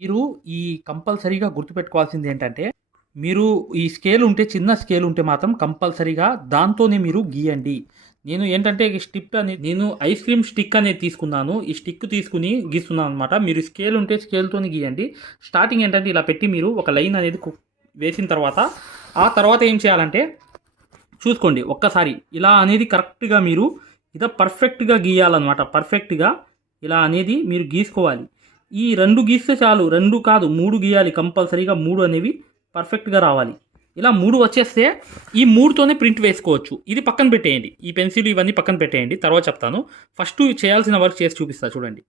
మీరు ఈ కంపల్సరీగా గుర్తుపెట్టుకోవాల్సింది ఏంటంటే మీరు ఈ స్కేల్ ఉంటే చిన్న స్కేల్ ఉంటే మాత్రం కంపల్సరీగా దాంతోనే మీరు గీయండి. నేను ఏంటంటే స్టిక్ అనేది నేను ఐస్ క్రీమ్ స్టిక్ అనేది తీసుకున్నాను. ఈ స్టిక్ తీసుకుని గీస్తున్నాను అనమాట మీరు స్కేల్ ఉంటే స్కేల్తోని గీయండి. స్టార్టింగ్ ఏంటంటే ఇలా పెట్టి మీరు ఒక లైన్ అనేది వేసిన తర్వాత ఆ తర్వాత ఏం చేయాలంటే చూసుకోండి ఒక్కసారి. ఇలా అనేది కరెక్ట్గా మీరు ఇదా పర్ఫెక్ట్గా గీయాలన్నమాట. పర్ఫెక్ట్గా ఇలా అనేది మీరు గీసుకోవాలి. ఈ రెండు గీస్తే చాలు. రెండు కాదు మూడు గీయాలి కంపల్సరీగా. మూడు అనేవి పర్ఫెక్ట్గా రావాలి. ఇలా మూడు వచ్చేస్తే ఈ మూడుతోనే ప్రింట్ వేసుకోవచ్చు. ఇది పక్కన పెట్టేయండి. ఈ పెన్సిల్ ఇవన్నీ పక్కన పెట్టేయండి. తర్వాత చెప్తాను. ఫస్ట్ చేయాల్సిన వర్క్ చేసి చూపిస్తా చూడండి.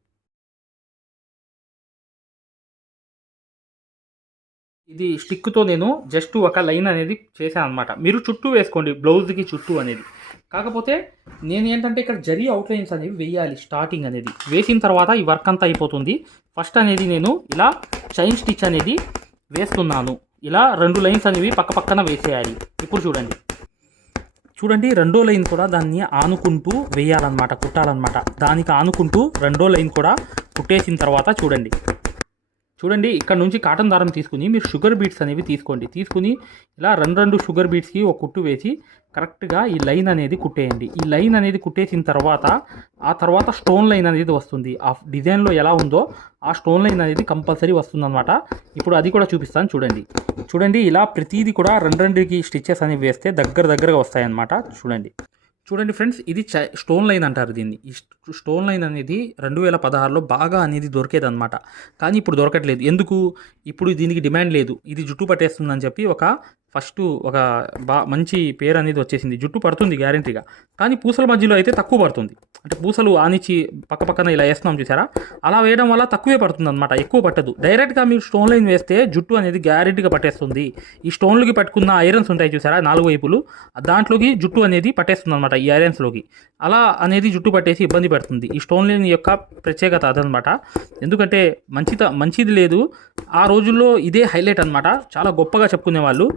ఇది స్టిక్తో నేను జస్ట్ ఒక లైన్ అనేది చేశాను అనమాట మీరు చుట్టూ వేసుకోండి. బ్లౌజ్కి చుట్టూ అనేది. కాకపోతే నేను ఏంటంటే ఇక్కడ జరీ అవుట్లైన్స్ అనేవి వేయాలి స్టార్టింగ్ అనేది. వేసిన తర్వాత ఈ వర్క్ అంతా అయిపోతుంది. ఫస్ట్ అనేది నేను ఇలా చైన్ స్టిచ్ అనేది వేస్తున్నాను. ఇలా రెండు లైన్స్ అనేవి పక్క పక్కన వేసేయాలి. ఇప్పుడు చూడండి. చూడండి రెండో లైన్ కూడా దాన్ని ఆనుకుంటూ వేయాలన్నమాట కుట్టాలన్నమాట. దానికి ఆనుకుంటూ రెండో లైన్ కూడా కుట్టేసిన తర్వాత చూడండి. చూడండి ఇక్కడ నుంచి కాటన్ దారం తీసుకుని మీరు షుగర్ బీట్స్ అనేవి తీసుకోండి. తీసుకుని ఇలా రెండు రెండు షుగర్ బీట్స్కి ఒక కుట్టు వేసి కరెక్ట్గా ఈ లైన్ అనేది కుట్టేయండి. ఈ లైన్ అనేది కుట్టేసిన తర్వాత ఆ తర్వాత స్టోన్ లైన్ అనేది వస్తుంది. ఆ డిజైన్లో ఎలా ఉందో ఆ స్టోన్ లైన్ అనేది కంపల్సరీ వస్తుందన్నమాట. ఇప్పుడు అది కూడా చూపిస్తాను చూడండి. చూడండి ఇలా ప్రతిదీ కూడా రెండు రెండుకి స్టిచ్చెస్ అనేవి వేస్తే దగ్గర దగ్గరగా వస్తాయన్నమాట. చూడండి. చూడండి ఫ్రెండ్స్ ఇది చై స్టోన్ లైన్ అంటారు దీన్ని. ఈ స్టోన్ లైన్ అనేది రెండు వేల పదహారులో బాగా అనేది దొరికేదన్నమాట. కానీ ఇప్పుడు దొరకట్లేదు. ఎందుకు? ఇప్పుడు దీనికి డిమాండ్ లేదు. ఇది జుట్టు పట్టేస్తుందని చెప్పి ఒక ఫస్ట్ ఒక బా మంచి పేరు అనేది వచ్చేసింది. జుట్టు పడుతుంది గ్యారంటీగా. కానీ పూసల మధ్యలో అయితే తక్కువ పడుతుంది. అంటే పూసలు ఆనిచ్చి పక్క పక్కన ఇలా వేస్తున్నాం చూసారా? అలా వేయడం వల్ల తక్కువే పడుతుంది అనమాట ఎక్కువ పట్టదు. డైరెక్ట్గా మీరు స్టోన్ లైన్ వేస్తే జుట్టు అనేది గ్యారెంటీగా పట్టేస్తుంది. ఈ స్టోన్లకి పట్టుకున్న ఐరన్స్ ఉంటాయి చూసారా? నాలుగు వైపులు. దాంట్లోకి జుట్టు అనేది పట్టేస్తుంది అనమాట ఈ ఐరన్స్లోకి. అలా అనేది జుట్టు పట్టేసి ఇబ్బంది పెడుతుంది. ఈ స్టోన్ లైన్ యొక్క ప్రత్యేకత అదనమాట ఎందుకంటే మంచిత మంచిది లేదు. ఆ రోజుల్లో ఇదే హైలైట్ అనమాట చాలా గొప్పగా చెప్పుకునే వాళ్ళు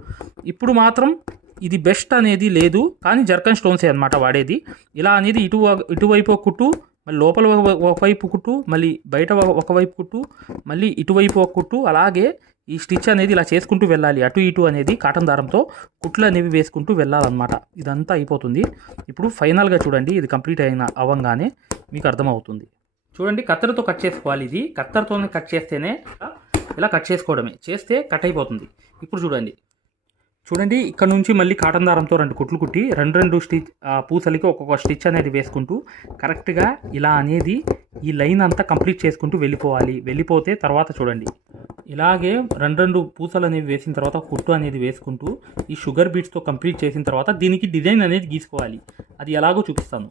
ఇప్పుడు మాత్రం ఇది బెస్ట్ అనేది లేదు కానీ జర్కన్ స్టోన్సే అనమాట వాడేది. ఇలా అనేది ఇటు ఇటువైపు ఒక కుట్టు మళ్ళీ లోపల ఒక- ఒకవైపు కుట్టు మళ్ళీ బయట ఒక- ఒకవైపు కుట్టు మళ్ళీ ఇటువైపు ఒక కుట్టు అలాగే ఈ స్టిచ్ అనేది ఇలా చేసుకుంటూ వెళ్ళాలి. అటు ఇటు అనేది కాటన్ దారంతో కుట్లు అనేవి వేసుకుంటూ వెళ్ళాలన్నమాట. ఇదంతా అయిపోతుంది. ఇప్పుడు ఫైనల్గా చూడండి ఇది కంప్లీట్ అయిన అవ్వంగానే మీకు అర్థమవుతుంది. చూడండి కత్తెరతో కట్ చేసుకోవాలి ఇది. కత్తెరతోనే కట్ చేస్తేనే ఇలా కట్ చేసుకోవడమే. చేస్తే కట్ అయిపోతుంది. ఇప్పుడు చూడండి. చూడండి ఇక్కడ నుంచి మళ్ళీ కాటన్ దారంతో రెండు కుట్లు కుట్టి రెండు రెండు స్టిచ్ పూసలకి ఒక్కొక్క స్టిచ్ అనేది వేసుకుంటూ కరెక్ట్గా ఇలా అనేది ఈ లైన్ అంతా కంప్లీట్ చేసుకుంటూ వెళ్ళిపోవాలి. వెళ్ళిపోతే తర్వాత చూడండి. ఇలాగే రెండు రెండు పూసలు అనేవి వేసిన తర్వాత కుట్టు అనేది వేసుకుంటూ ఈ షుగర్ బీట్స్తో కంప్లీట్ చేసిన తర్వాత దీనికి డిజైన్ అనేది గీసుకోవాలి. అది ఎలాగో చూపిస్తాను.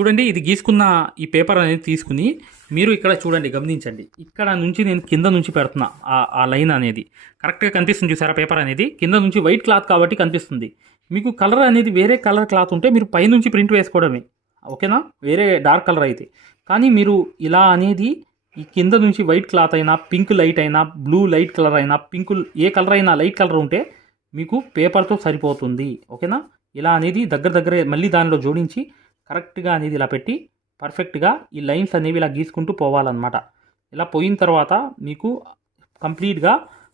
చూడండి ఇది గీసుకున్న ఈ పేపర్ అనేది తీసుకుని మీరు ఇక్కడ చూడండి గమనించండి. ఇక్కడ నుంచి నేను కింద నుంచి పెడుతున్నా ఆ- ఆ లైన్ అనేది. కరెక్ట్గా కనిపిస్తుంది చూసారా పేపర్ అనేది? కింద నుంచి వైట్ క్లాత్ కాబట్టి కనిపిస్తుంది. మీకు కలర్ అనేది వేరే కలర్ క్లాత్ ఉంటే మీరు పైనుంచి ప్రింట్ వేసుకోవడమే. ఓకేనా? వేరే డార్క్ కలర్ అయితే. కానీ మీరు ఇలా అనేది ఈ కింద నుంచి వైట్ క్లాత్ అయినా పింక్ లైట్ అయినా బ్లూ లైట్ కలర్ అయినా పింక్ ఏ కలర్ అయినా లైట్ కలర్ ఉంటే మీకు పేపర్తో సరిపోతుంది. ఓకేనా? ఇలా అనేది దగ్గర దగ్గరే మళ్ళీ దానిలో జోడించి కరెక్ట్గా అనేది ఇలా పెట్టి పర్ఫెక్ట్గా ఈ లైన్స్ అనేవి ఇలా గీసుకుంటూ పోవాలన్నమాట. ఇలా పోయిన తర్వాత మీకు కంప్లీట్గా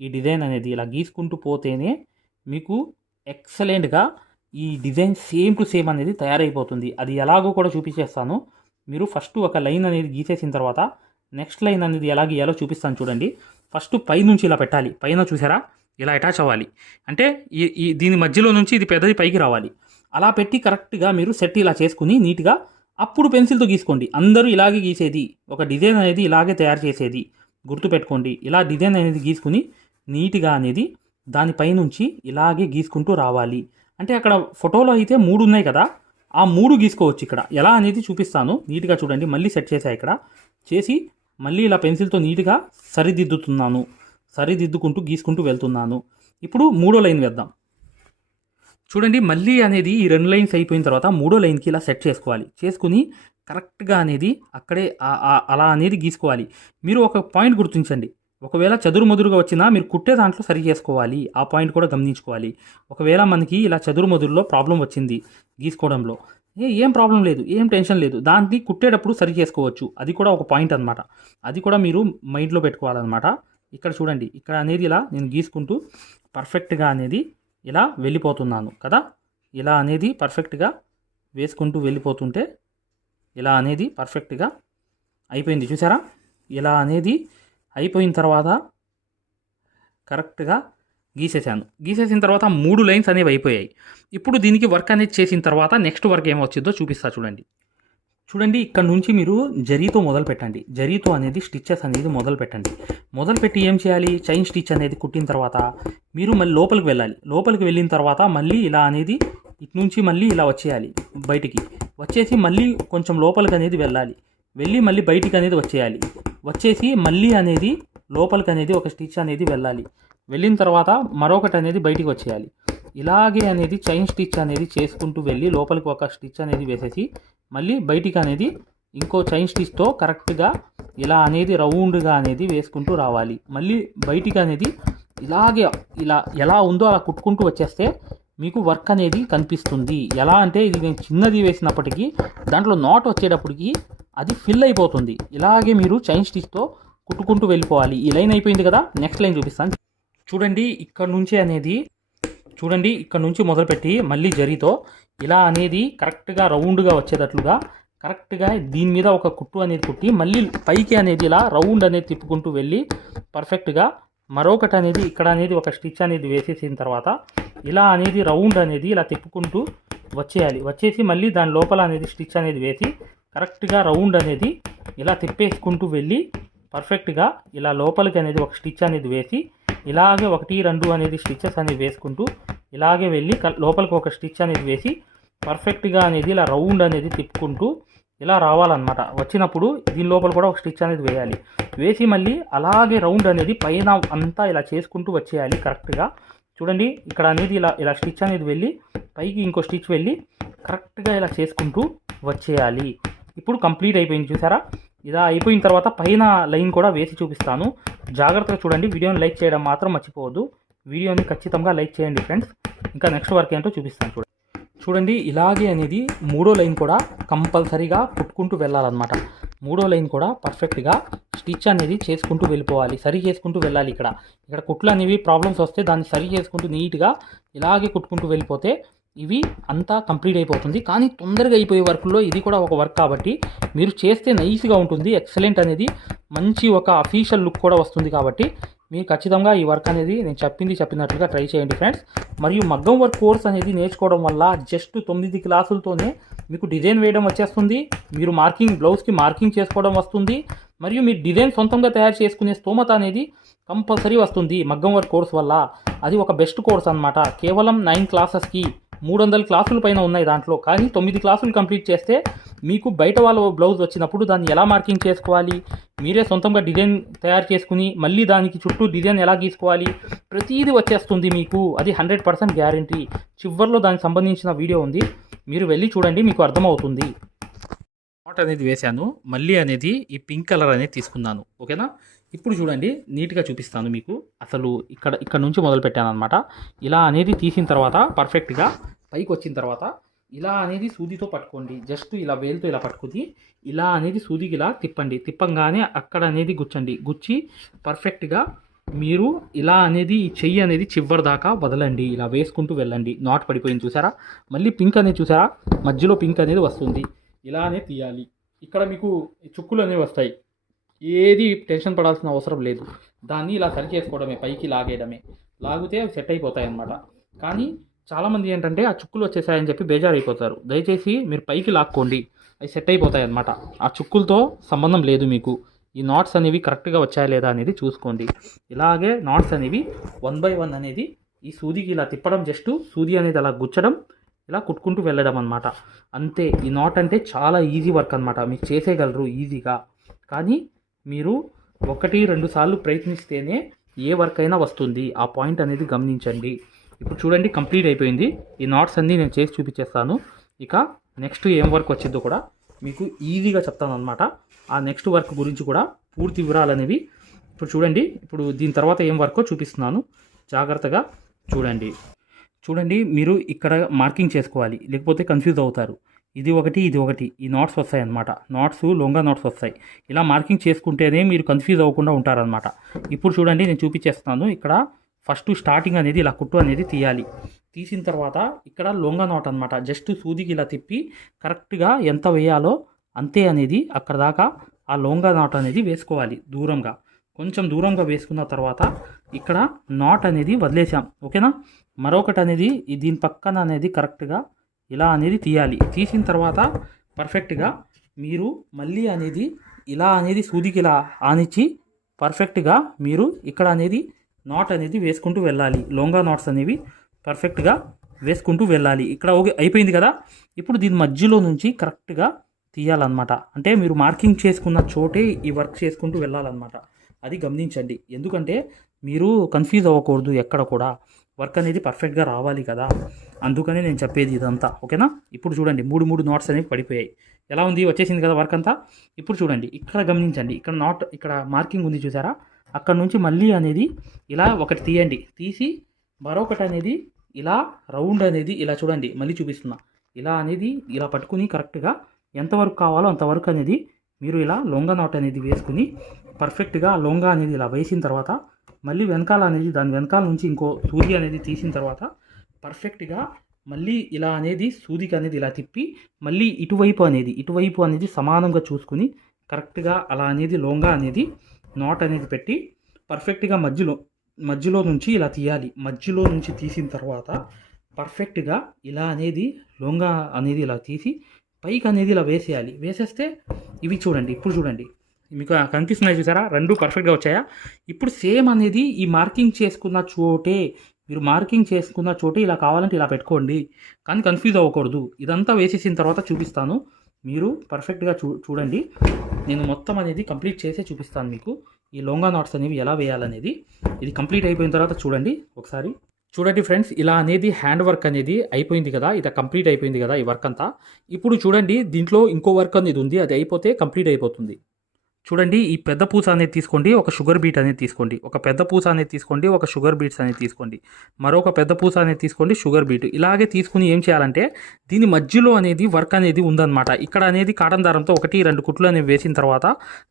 ఈ డిజైన్ అనేది ఇలా గీసుకుంటూ పోతేనే మీకు ఎక్సలెంట్గా ఈ డిజైన్ సేమ్ టు సేమ్ అనేది తయారైపోతుంది. అది ఎలాగో కూడా చూపించేస్తాను. మీరు ఫస్ట్ ఒక లైన్ అనేది గీసేసిన తర్వాత నెక్స్ట్ లైన్ అనేది ఎలా గీయాలో చూపిస్తాను చూడండి. ఫస్ట్ పై నుంచి ఇలా పెట్టాలి. పైన చూసారా? ఇలా అటాచ్ అవ్వాలి. అంటే ఈ ఈ దీని మధ్యలో నుంచి ఇది పెద్దది పైకి రావాలి. అలా పెట్టి కరెక్ట్గా మీరు సెట్ ఇలా చేసుకుని నీట్గా అప్పుడు పెన్సిల్తో గీసుకోండి. అందరూ ఇలాగే గీసేది. ఒక డిజైన్ అనేది ఇలాగే తయారు చేసేది. గుర్తుపెట్టుకోండి. ఇలా డిజైన్ అనేది గీసుకుని నీట్గా అనేది దానిపైనుంచి ఇలాగే గీసుకుంటూ రావాలి. అంటే అక్కడ ఫోటోలో అయితే మూడు ఉన్నాయి కదా ఆ మూడు గీసుకోవచ్చు ఇక్కడ. ఎలా అనేది చూపిస్తాను. నీట్గా చూడండి మళ్ళీ సెట్ చేసా ఇక్కడ. చేసి మళ్ళీ ఇలా పెన్సిల్తో నీట్గా సరిదిద్దుతున్నాను. సరిదిద్దుకుంటూ గీసుకుంటూ వెళ్తున్నాను. ఇప్పుడు మూడో లైన్ వేద్దాం. చూడండి మళ్ళీ అనేది ఈ రెండు లైన్స్ అయిపోయిన తర్వాత మూడో లైన్కి ఇలా సెట్ చేసుకోవాలి. చేసుకుని కరెక్ట్గా అనేది అక్కడే అలా అనేది గీసుకోవాలి. మీరు ఒక పాయింట్ గుర్తించండి. ఒకవేళ చదురు మదురుగా వచ్చినా మీరు కుట్టే దాంట్లో సరి చేసుకోవాలి ఆ పాయింట్ కూడా గమనించుకోవాలి. ఒకవేళ మనకి ఇలా చదురు మదురులో ప్రాబ్లం వచ్చింది గీసుకోవడంలో. ఏ ఏం ప్రాబ్లం లేదు ఏం టెన్షన్ లేదు. దాన్ని కుట్టేటప్పుడు సరి చేసుకోవచ్చు అది కూడా ఒక పాయింట్ అనమాట అది కూడా మీరు మైండ్లో పెట్టుకోవాలన్నమాట. ఇక్కడ చూడండి ఇక్కడ అనేది ఇలా నేను గీసుకుంటూ పర్ఫెక్ట్గా అనేది ఇలా వెళ్ళిపోతున్నాను కదా? ఇలా అనేది పర్ఫెక్ట్గా వేసుకుంటూ వెళ్ళిపోతుంటే ఇలా అనేది పర్ఫెక్ట్గా అయిపోయింది. చూసారా? ఇలా అనేది అయిపోయిన తర్వాత కరెక్ట్గా గీసేసాను గీసేసిన తర్వాత మూడు లైన్స్ అనేవి అయిపోయాయి. ఇప్పుడు దీనికి వర్క్ అనేది చేసిన తర్వాత నెక్స్ట్ వర్క్ ఏమొచ్చిందో చూపిస్తా చూడండి. చూడండి ఇక్కడ నుంచి మీరు జరీతో మొదలు పెట్టండి. జరీతో అనేది స్టిచ్చెస్ అనేది మొదలు పెట్టండి. మొదలు పెట్టి ఏం చేయాలి? చైన్ స్టిచ్ అనేది కుట్టిన తర్వాత మీరు మళ్ళీ లోపలికి వెళ్ళాలి. లోపలికి వెళ్ళిన తర్వాత మళ్ళీ ఇలా అనేది ఇటు నుంచి మళ్ళీ ఇలా వచ్చేయాలి బయటికి. వచ్చేసి మళ్ళీ కొంచెం లోపలికి అనేది వెళ్ళాలి. వెళ్ళి మళ్ళీ బయటికి అనేది వచ్చేయాలి. వచ్చేసి మళ్ళీ అనేది లోపలికి అనేది ఒక స్టిచ్ అనేది వెళ్ళాలి. వెళ్ళిన తర్వాత మరొకటి అనేది బయటికి వచ్చేయాలి. ఇలాగే అనేది చైన్ స్టిచ్ అనేది చేసుకుంటూ వెళ్ళి లోపలికి ఒక స్టిచ్ అనేది వేసేసి మళ్ళీ బయటికి అనేది ఇంకో చైన్ స్టిచ్తో కరెక్ట్గా ఇలా అనేది రౌండ్గా అనేది వేసుకుంటూ రావాలి. మళ్ళీ బయటికి అనేది ఇలాగే ఇలా ఎలా ఉందో అలా కుట్టుకుంటూ వచ్చేస్తే మీకు వర్క్ అనేది కనిపిస్తుంది. ఎలా అంటే ఇది నేను చిన్నది వేసినప్పటికీ దాంట్లో నాట్ వచ్చేటప్పటికి అది ఫిల్ అయిపోతుంది. ఇలాగే మీరు చైన్ స్టిచ్తో కుట్టుకుంటూ వెళ్ళిపోవాలి. ఈ లైన్ అయిపోయింది కదా నెక్స్ట్ లైన్ చూపిస్తాను. చూడండి ఇక్కడ నుంచి అనేది చూడండి ఇక్కడ నుంచి మొదలుపెట్టి మళ్ళీ జరితో ఇలా అనేది కరెక్ట్గా రౌండ్గా వచ్చేటట్లుగా కరెక్ట్గా దీని మీద ఒక కుట్టు అనేది కుట్టి మళ్ళీ పైకి అనేది ఇలా రౌండ్ అనేది తిప్పుకుంటూ వెళ్ళి పర్ఫెక్ట్గా మరొకటి అనేది ఇక్కడ అనేది ఒక స్టిచ్ అనేది వేసేసిన తర్వాత ఇలా అనేది రౌండ్ అనేది ఇలా తిప్పుకుంటూ వచ్చేయాలి. వచ్చేసి మళ్ళీ దాని లోపల అనేది స్టిచ్ అనేది వేసి కరెక్ట్గా రౌండ్ అనేది ఇలా తిప్పేసుకుంటూ వెళ్ళి పర్ఫెక్ట్గా ఇలా లోపలికి అనేది ఒక స్టిచ్ అనేది వేసి ఇలాగే ఒకటి రెండు అనేది స్టిచ్చెస్ అనేది వేసుకుంటూ ఇలాగే వెళ్ళి లోపలికి ఒక స్టిచ్ అనేది వేసి పర్ఫెక్ట్గా అనేది ఇలా రౌండ్ అనేది తిప్పుకుంటూ ఇలా రావాలన్నమాట. వచ్చినప్పుడు దీని లోపల కూడా ఒక స్టిచ్ అనేది వేయాలి. వేసి మళ్ళీ అలాగే రౌండ్ అనేది పైన అంతా ఇలా చేసుకుంటూ వచ్చేయాలి కరెక్ట్గా చూడండి ఇక్కడ అనేది ఇలా ఇలా స్టిచ్ అనేది వెళ్ళి పైకి ఇంకో స్టిచ్ వెళ్ళి కరెక్ట్గా ఇలా చేసుకుంటూ వచ్చేయాలి. ఇప్పుడు కంప్లీట్ అయిపోయింది చూసారా? ఇలా అయిపోయిన తర్వాత పైన లైన్ కూడా వేసి చూపిస్తాను. జాగ్రత్తగా చూడండి వీడియోని లైక్ చేయడం మాత్రం మర్చిపోవద్దు. వీడియోని ఖచ్చితంగా లైక్ చేయండి ఫ్రెండ్స్. ఇంకా నెక్స్ట్ వర్క్ ఏంటో చూపిస్తాను చూడండి. చూడండి ఇలాగే అనేది మూడో లైన్ కూడా కంపల్సరీగా కుట్టుకుంటూ వెళ్ళాలన్నమాట. మూడో లైన్ కూడా పర్ఫెక్ట్గా స్టిచ్ అనేది చేసుకుంటూ వెళ్ళిపోవాలి సరి చేసుకుంటూ వెళ్ళాలి ఇక్కడ. ఇక్కడ కుట్లు అనేవి ప్రాబ్లమ్స్ వస్తే దాన్ని సరి చేసుకుంటూ నీట్గా ఇలాగే కుట్టుకుంటూ వెళ్ళిపోతే ఇవి అంతా కంప్లీట్ అయిపోతుంది. కానీ తొందరగా అయిపోయే వర్క్లో ఇది కూడా ఒక వర్క్ కాబట్టి మీరు చేస్తే నైస్గా ఉంటుంది ఎక్సలెంట్ అనేది మంచి ఒక అఫీషియల్ లుక్ కూడా వస్తుంది కాబట్టి మీరు ఖచ్చితంగా ఈ వర్క్ అనేది నేను చెప్పింది చెప్పినట్లుగా ట్రై చేయండి ఫ్రెండ్స్ మరియు మగ్గం వర్క్ కోర్స్ అనేది నేర్చుకోవడం వల్ల జస్ట్ తొమ్మిది క్లాసులతోనే మీకు డిజైన్ వేయడం వచ్చేస్తుంది మీరు మార్కింగ్ బ్లౌజ్కి మార్కింగ్ చేసుకోవడం వస్తుంది మరియు మీరు డిజైన్ సొంతంగా తయారు చేసుకునే స్తోమత అనేది కంపల్సరీ వస్తుంది మగ్గం వర్క్ కోర్స్ వల్ల. అది ఒక బెస్ట్ కోర్స్ అన్నమాట. కేవలం నైన్ క్లాసెస్కి మూడు వందల క్లాసుల పైన ఉన్నాయి దాంట్లో. కానీ తొమ్మిది క్లాసులు కంప్లీట్ చేస్తే మీకు బయట వాళ్ళ బ్లౌజ్ వచ్చినప్పుడు దాన్ని ఎలా మార్కింగ్ చేసుకోవాలి? మీరే సొంతంగా డిజైన్ తయారు చేసుకుని మళ్ళీ దానికి చుట్టూ డిజైన్ ఎలా గీసుకోవాలి? ప్రతిదీ వచ్చేస్తుంది మీకు. అది హండ్రెడ్ పర్సెంట్ గ్యారంటీ. చివరిలో దానికి సంబంధించిన వీడియో ఉంది. మీరు వెళ్ళి చూడండి మీకు అర్థమవుతుంది. నాట్ అనేది వేశాను. మళ్ళీ అనేది ఈ పింక్ కలర్ అనేది తీసుకున్నాను. ఓకేనా? ఇప్పుడు చూడండి నీట్గా చూపిస్తాను మీకు. అసలు ఇక్కడ ఇక్కడ నుంచి మొదలు పెట్టాను అనమాట ఇలా అనేది తీసిన తర్వాత పర్ఫెక్ట్గా పైకి వచ్చిన తర్వాత ఇలా అనేది సూదితో పట్టుకోండి. జస్ట్ ఇలా వేలుతో ఇలా పట్టుకుని ఇలా అనేది సూదికి ఇలా తిప్పండి. తిప్పంగానే అక్కడ అనేది గుచ్చండి. గుచ్చి పర్ఫెక్ట్గా మీరు ఇలా అనేది ఈ చెయ్యి అనేది చివరి దాకా వదలండి. ఇలా వేసుకుంటూ వెళ్ళండి. నాట్ పడిపోయింది చూసారా? మళ్ళీ పింక్ అనేది చూసారా? మధ్యలో పింక్ అనేది వస్తుంది. ఇలానే తీయాలి. ఇక్కడ మీకు చుక్కులు అనేవి వస్తాయి. ఏది టెన్షన్ పడాల్సిన అవసరం లేదు. దాన్ని ఇలా సరి చేసుకోవడమే పైకి లాగేయడమే. లాగితే అవి సెట్ అయిపోతాయి అన్నమాట కానీ చాలామంది ఏంటంటే ఆ చుక్కులు వచ్చేసాయని చెప్పి బేజారైపోతారు. దయచేసి మీరు పైకి లాక్కోండి. అవి సెట్ అయిపోతాయి అన్నమాట ఆ చుక్కులతో సంబంధం లేదు మీకు. ఈ నాట్స్ అనేవి కరెక్ట్గా వచ్చాయా లేదా అనేది చూసుకోండి. ఇలాగే నాట్స్ అనేవి వన్ బై వన్ అనేది ఈ సూదికి ఇలా తిప్పడం జస్ట్ సూది అనేది అలా గుచ్చడం ఇలా కుట్టుకుంటూ వెళ్ళడం అనమాట అంతే. ఈ నాట్ అంటే చాలా ఈజీ వర్క్ అనమాట మీకు చేసేయగలరు ఈజీగా. కానీ మీరు ఒకటి రెండు సార్లు ప్రయత్నిస్తేనే ఏ వర్క్ అయినా వస్తుంది. ఆ పాయింట్ అనేది గమనించండి. ఇప్పుడు చూడండి కంప్లీట్ అయిపోయింది. ఈ నాట్స్ అన్నీ నేను చేసి చూపించేస్తాను. ఇక నెక్స్ట్ ఏం వర్క్ వచ్చిందో కూడా మీకు ఈజీగా చెప్తాను అనమాట ఆ నెక్స్ట్ వర్క్ గురించి కూడా పూర్తి వివరాలు అనేవి ఇప్పుడు చూడండి. ఇప్పుడు దీని తర్వాత ఏం వర్కో చూపిస్తున్నాను. జాగ్రత్తగా చూడండి. చూడండి మీరు ఇక్కడ మార్కింగ్ చేసుకోవాలి. లేకపోతే కన్ఫ్యూజ్ అవుతారు. ఇది ఒకటి ఇది ఒకటి. ఈ నాట్స్ వస్తాయి అన్నమాట. నాట్స్ లొంగా నాట్స్ వస్తాయి. ఇలా మార్కింగ్ చేసుకుంటేనే మీరు కన్ఫ్యూజ్ అవ్వకుండా ఉంటారనమాట ఇప్పుడు చూడండి నేను చూపించేస్తున్నాను. ఇక్కడ ఫస్ట్ స్టార్టింగ్ అనేది ఇలా కుట్టు అనేది తీయాలి. తీసిన తర్వాత ఇక్కడ లొంగ నాట్ అనమాట జస్ట్ సూదికి ఇలా తిప్పి కరెక్ట్గా ఎంత వేయాలో అంతే అనేది అక్కడ దాకా ఆ లొంగ నాట్ అనేది వేసుకోవాలి దూరంగా. కొంచెం దూరంగా వేసుకున్న తర్వాత ఇక్కడ నాట్ అనేది వదిలేసాం. ఓకేనా? మరొకటి అనేది దీని పక్కన అనేది కరెక్ట్గా ఇలా అనేది తీయాలి. తీసిన తర్వాత పర్ఫెక్ట్గా మీరు మళ్ళీ అనేది ఇలా అనేది సూదికి ఇలా ఆనిచ్చి పర్ఫెక్ట్గా మీరు ఇక్కడ అనేది నాట్ అనేది వేసుకుంటూ వెళ్ళాలి. లోంగా నాట్స్ అనేవి పర్ఫెక్ట్గా వేసుకుంటూ వెళ్ళాలి. ఇక్కడ ఓకే అయిపోయింది కదా? ఇప్పుడు దీని మధ్యలో నుంచి కరెక్ట్గా తీయాలన్నమాట. అంటే మీరు మార్కింగ్ చేసుకున్న చోటే ఈ వర్క్ చేసుకుంటూ వెళ్ళాలన్నమాట. అది గమనించండి. ఎందుకంటే మీరు కన్ఫ్యూజ్ అవ్వకూడదు ఎక్కడ కూడా. వర్క్ అనేది పర్ఫెక్ట్గా రావాలి కదా? అందుకనే నేను చెప్పేది ఇదంతా. ఓకేనా ఇప్పుడు చూడండి. మూడు మూడు నాట్స్ అనేవి పడిపోయాయి. ఎలా ఉంది? వచ్చేసింది కదా వర్క్ అంతా? ఇప్పుడు చూడండి. ఇక్కడ గమనించండి. ఇక్కడ నాట్ ఇక్కడ మార్కింగ్ ఉంది చూసారా? అక్కడ నుంచి మళ్ళీ అనేది ఇలా ఒకటి తీయండి. తీసి మరొకటి అనేది ఇలా రౌండ్ అనేది ఇలా చూడండి. మళ్ళీ చూపిస్తున్నా. ఇలా అనేది ఇలా పట్టుకుని కరెక్ట్గా ఎంతవరకు కావాలో అంతవరకు అనేది మీరు ఇలా లొంగ నాట్ అనేది వేసుకుని పర్ఫెక్ట్గా లొంగ అనేది ఇలా వేసిన తర్వాత మళ్ళీ వెనకాల అనేది దాని వెనకాల నుంచి ఇంకో సూది అనేది తీసిన తర్వాత పర్ఫెక్ట్గా మళ్ళీ ఇలా అనేది సూదికి అనేది ఇలా తిప్పి మళ్ళీ ఇటువైపు అనేది ఇటువైపు అనేది సమానంగా చూసుకుని కరెక్ట్గా అలా అనేది లోంగా అనేది నాట్ అనేది పెట్టి పర్ఫెక్ట్గా మధ్యలో మధ్యలో నుంచి ఇలా తీయాలి. మధ్యలో నుంచి తీసిన తర్వాత పర్ఫెక్ట్గా ఇలా అనేది లొంగ అనేది ఇలా తీసి పైకి అనేది ఇలా వేసేయాలి. వేసేస్తే ఇవి చూడండి ఇప్పుడు చూడండి. మీకు కనిపిస్తున్నాయి చూసారా? రెండు పర్ఫెక్ట్గా వచ్చాయా? ఇప్పుడు సేమ్ అనేది ఈ మార్కింగ్ చేసుకున్న చోటే మీరు మార్కింగ్ చేసుకున్న చోటే ఇలా కావాలంటే ఇలా పెట్టుకోండి. కానీ కన్ఫ్యూజ్ అవ్వకూడదు. ఇదంతా వేసేసిన తర్వాత చూపిస్తాను. మీరు పర్ఫెక్ట్గా చూ చూడండి. నేను మొత్తం అనేది కంప్లీట్ చేసే చూపిస్తాను మీకు. ఈ లొంగా నాట్స్ అనేవి ఎలా వేయాలనేది. ఇది కంప్లీట్ అయిపోయిన తర్వాత చూడండి. ఒకసారి చూడండి ఫ్రెండ్స్ ఇలా అనేది హ్యాండ్ వర్క్ అనేది అయిపోయింది కదా. ఇది కంప్లీట్ అయిపోయింది కదా ఈ వర్క్ అంతా. ఇప్పుడు చూడండి దీంట్లో ఇంకో వర్క్ అనేది ఉంది. అది అయిపోతే కంప్లీట్ అయిపోతుంది. చూడండి ఈ పెద్ద పూస అనేది తీసుకోండి ఒక షుగర్ బీట్ అనేది తీసుకోండి. ఒక పెద్ద పూస అనేది తీసుకోండి ఒక షుగర్ బీట్స్ అనేది తీసుకోండి. మరొక పెద్ద పూస అనేది తీసుకోండి షుగర్ బీట్. ఇలాగే తీసుకుని ఏం చేయాలంటే దీని మధ్యలో అనేది వర్క్ అనేది ఉందన్నమాట. ఇక్కడ అనేది కాటన్ దారంతో ఒకటి రెండు కుట్లు అనేవి వేసిన తర్వాత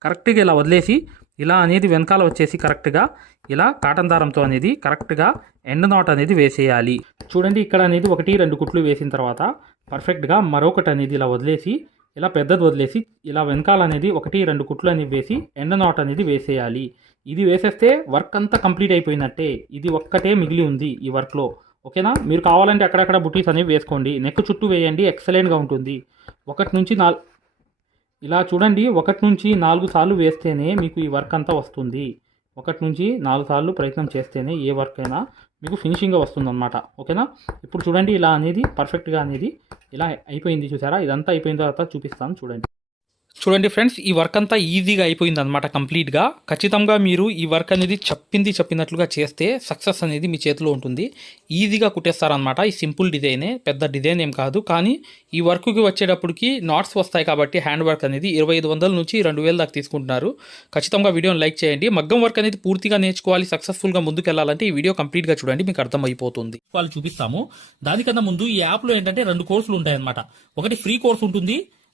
కరెక్ట్గా ఇలా వదిలేసి ఇలా అనేది వెనకాల వచ్చేసి కరెక్ట్గా ఇలా కాటన్ దారంతో అనేది కరెక్ట్గా ఎండ్ నాట్ అనేది వేసేయాలి. చూడండి ఇక్కడ అనేది ఒకటి రెండు కుట్లు వేసిన తర్వాత పర్ఫెక్ట్గా మరొకటి అనేది ఇలా వదిలేసి ఇలా పెద్దది వదిలేసి ఇలా వెనకాల అనేది ఒకటి రెండు కుట్లు అనేవి వేసి ఎండ నాట్ అనేది వేసేయాలి. ఇది వేసేస్తే వర్క్ అంతా కంప్లీట్ అయిపోయినట్టే. ఇది ఒక్కటే మిగిలి ఉంది ఈ వర్క్లో. ఓకేనా? మీరు కావాలంటే అక్కడక్కడ బుటీస్ అనేవి వేసుకోండి. నెక్ చుట్టూ వేయండి ఎక్సలెంట్గా ఉంటుంది. ఒకటి నుంచి నాలుగు ఇలా చూడండి. ఒకటి నుంచి నాలుగు సార్లు వేస్తేనే మీకు ఈ వర్క్ అంతా వస్తుంది. ఒకటి నుంచి నాలుగు సార్లు ప్రయత్నం చేస్తేనే ఏ వర్క్ అయినా మీకు ఫినిషింగ్గా వస్తుందన్నమాట ఓకేనా? ఇప్పుడు చూడండి ఇలా అనేది పర్ఫెక్ట్గా అనేది ఇలా అయిపోయింది చూసారా? ఇదంతా అయిపోయిన తర్వాత చూపిస్తాను చూడండి. చూడండి ఫ్రెండ్స్ ఈ వర్క్ అంతా ఈజీగా అయిపోయింది అనమాట కంప్లీట్గా. ఖచ్చితంగా మీరు ఈ వర్క్ అనేది చెప్పింది చెప్పినట్లుగా చేస్తే సక్సెస్ అనేది మీ చేతిలో ఉంటుంది. ఈజీగా కుట్టేస్తారనమాట ఈ సింపుల్ డిజైనే పెద్ద డిజైన్ ఏం కాదు. కానీ ఈ వర్క్కి వచ్చేటప్పటికి నాట్స్ వస్తాయి కాబట్టి హ్యాండ్ వర్క్ అనేది ఇరవై ఐదు వందల నుంచి రెండు వేల దాకా తీసుకుంటున్నారు. ఖచ్చితంగా వీడియోని లైక్ చేయండి. మగ్గం వర్క్ అనేది పూర్తిగా నేర్చుకోవాలి సక్సెస్ఫుల్గా ముందుకు వెళ్ళాలంటే ఈ వీడియో కంప్లీట్గా చూడండి మీకు అర్థమైపోతుంది. వాళ్ళు చూపిస్తాము. దానికన్నా ముందు ఈ యాప్లో ఏంటంటే రెండు కోర్సులు ఉంటాయన్నమాట. ఒకటి ఫ్రీ కోర్స్ ఉంటుంది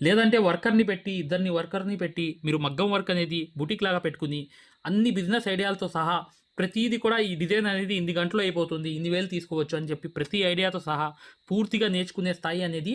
లేదంటే వర్కర్ని పెట్టి ఇద్దరిని వర్కర్ని పెట్టి మీరు మగ్గం వర్క్ అనేది బుటిక్ లాగా పెట్టుకుని అన్ని బిజినెస్ ఐడియాలతో సహా ప్రతిదీ కూడా ఈ డిజైన్ అనేది ఇన్ని గంటలు అయిపోతుంది ఇన్ని వేలు తీసుకోవచ్చు అని చెప్పి ప్రతి ఐడియాతో సహా పూర్తిగా నేర్చుకునే స్థాయి అనేది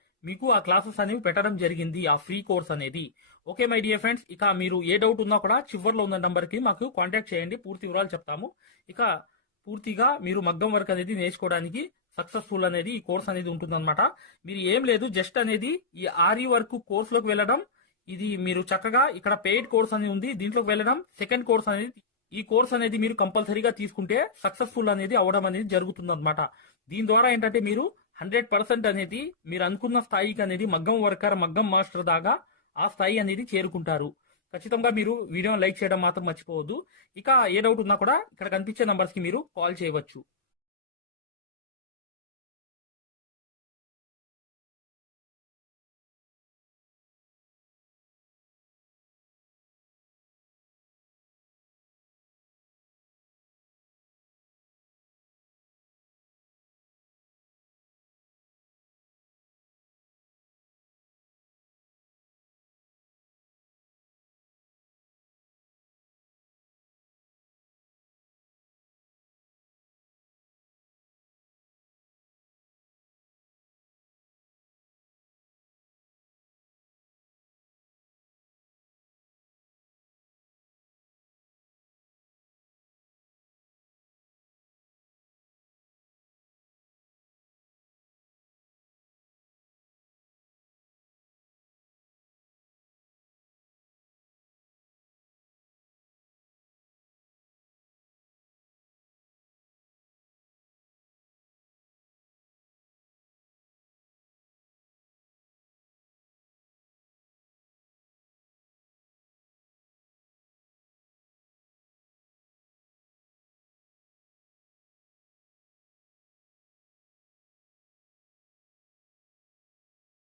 మీకు ఆ క్లాసెస్ అనేవి పెట్టడం జరిగింది ఆ ఫ్రీ కోర్స్ అనేది. ఓకే మై డియర్ ఫ్రెండ్స్ ఇక మీరు ఏ డౌట్ ఉన్నా కూడా చివర్లో ఉన్న నంబర్కి మాకు కాంటాక్ట్ చేయండి పూర్తి వివరాలు చెప్తాము. ఇక పూర్తిగా మీరు మగ్గం వర్క్ అనేది నేర్చుకోవడానికి సక్సెస్ఫుల్ అనేది ఈ కోర్స్ అనేది ఉంటుందన్నమాట. మీరు ఏం లేదు జస్ట్ అనేది ఈ ఆర్ఈ వర్క్ కోర్స్లోకి వెళ్ళడం ఇది మీరు చక్కగా ఇక్కడ పెయిడ్ కోర్స్ అనేది ఉంది దీంట్లోకి వెళ్ళడం సెకండ్ కోర్స్ అనేది ఈ కోర్స్ అనేది మీరు కంపల్సరీగా తీసుకుంటే సక్సెస్ఫుల్ అనేది అవడం అనేది జరుగుతుంది అనమాట దీని ద్వారా ఏంటంటే మీరు హండ్రెడ్ పర్సెంట్ అనేది మీరు అనుకున్న స్థాయికి అనేది మగ్గం వర్కర్ మగ్గం మాస్టర్ దాకా ఆ స్థాయి అనేది చేరుకుంటారు. ఖచ్చితంగా మీరు వీడియోని లైక్ చేయడం మాత్రం మర్చిపోవద్దు. ఇక ఏ డౌట్ ఉన్నా కూడా ఇక్కడ కనిపించే నంబర్స్కి మీరు కాల్ చేయవచ్చు.